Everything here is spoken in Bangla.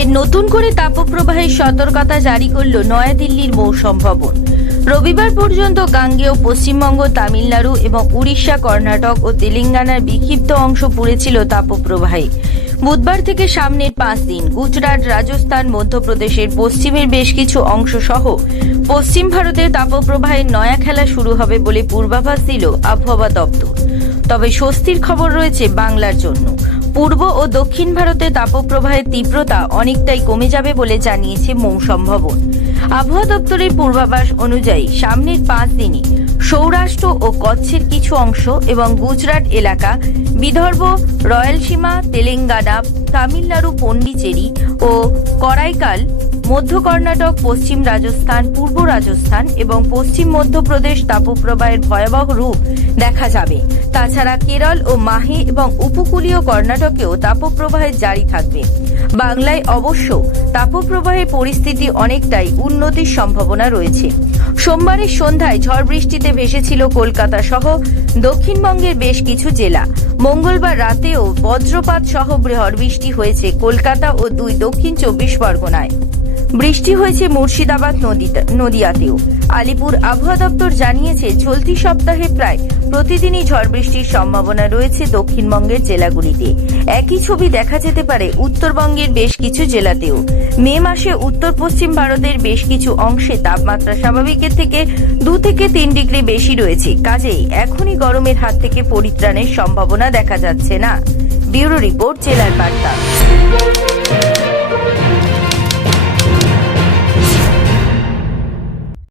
নতুন করে তাপপ্রবাহের সতর্কতা জারি করল নয়াদিল্লির মৌসম ভবন। রবিবার পর্যন্ত গাঙ্গেয় পশ্চিমবঙ্গ, তামিলনাড়ু এবং উড়িষ্যা, কর্ণাটক ও তেলেঙ্গানার বিক্ষিপ্ত অংশ পড়েছিল তাপপ্রবাহে। বুধবার থেকে সামনের পাঁচ দিন গুজরাট, রাজস্থান, মধ্যপ্রদেশের পশ্চিমের বেশ কিছু অংশ সহ পশ্চিম ভারতের তাপপ্রবাহের নয়া খেলা শুরু হবে বলে পূর্বাভাস দিল আবহাওয়া দপ্তর। তবে স্বস্তির খবর রয়েছে বাংলার জন্য। পূর্ব ও দক্ষিণ ভারতে তাপপ্রবাহের তীব্রতা অনেকটাই কমে যাবে বলে জানিয়েছে মৌসম ভবন। আবহাওয়া দপ্তরের পূর্বাভাস অনুযায়ী সামনের পাঁচ দিনে সৌরাষ্ট্র ও কচ্ছের কিছু অংশ এবং গুজরাট এলাকা, বিদর্ভ রয়লসীমা তেলেঙ্গানা, তামিলনাড়ু, পন্ডিচেরি ও করাইকাল, মধ্য কর্ণাটক, পশ্চিম রাজস্থান, পূর্ব রাজস্থান এবং পশ্চিম মধ্যপ্রদেশ তাপপ্রবাহের ভয়াবহ রূপ দেখা যাবে। তাছাড়া কেরল ও মাহে এবং উপকূলীয় কর্ণাটকেও তাপপ্রবাহের জারি থাকবে। বাংলায় অবশ্য তাপপ্রবাহের পরিস্থিতি অনেকটাই উন্নতির সম্ভাবনা রয়েছে। সোমবারের সন্ধ্যায় ঝড় বৃষ্টিতে ভেসেছিল কলকাতা সহ দক্ষিণবঙ্গের বেশ কিছু জেলা। মঙ্গলবার রাতেও বজ্রপাত সহ ঝড় বৃষ্টি হয়েছে কলকাতা ও দুই দক্ষিণ চব্বিশ পরগনায়। বৃষ্টি হয়েছে মুর্শিদাবাদ নদীতে- নদিয়াতেও। আলিপুর আবহাওয়া দপ্তর জানিয়েছে, চলতি সপ্তাহে প্রায় প্রতিদিনই ঝড় বৃষ্টির সম্ভাবনা রয়েছে দক্ষিণবঙ্গের জেলাগুলিতে। একই ছবি দেখা যেতে পারে উত্তরবঙ্গের বেশ কিছু জেলাতেও। মে মাসে উত্তর পশ্চিম ভারতের বেশ কিছু অংশে তাপমাত্রা স্বাভাবিকের থেকে দু থেকে তিন ডিগ্রি বেশি রয়েছে। কাজেই এখনই গরমের হাত থেকে পরিত্রাণের সম্ভাবনা দেখা যাচ্ছে না। ব্যুরো রিপোর্ট, জেলার বার্তা।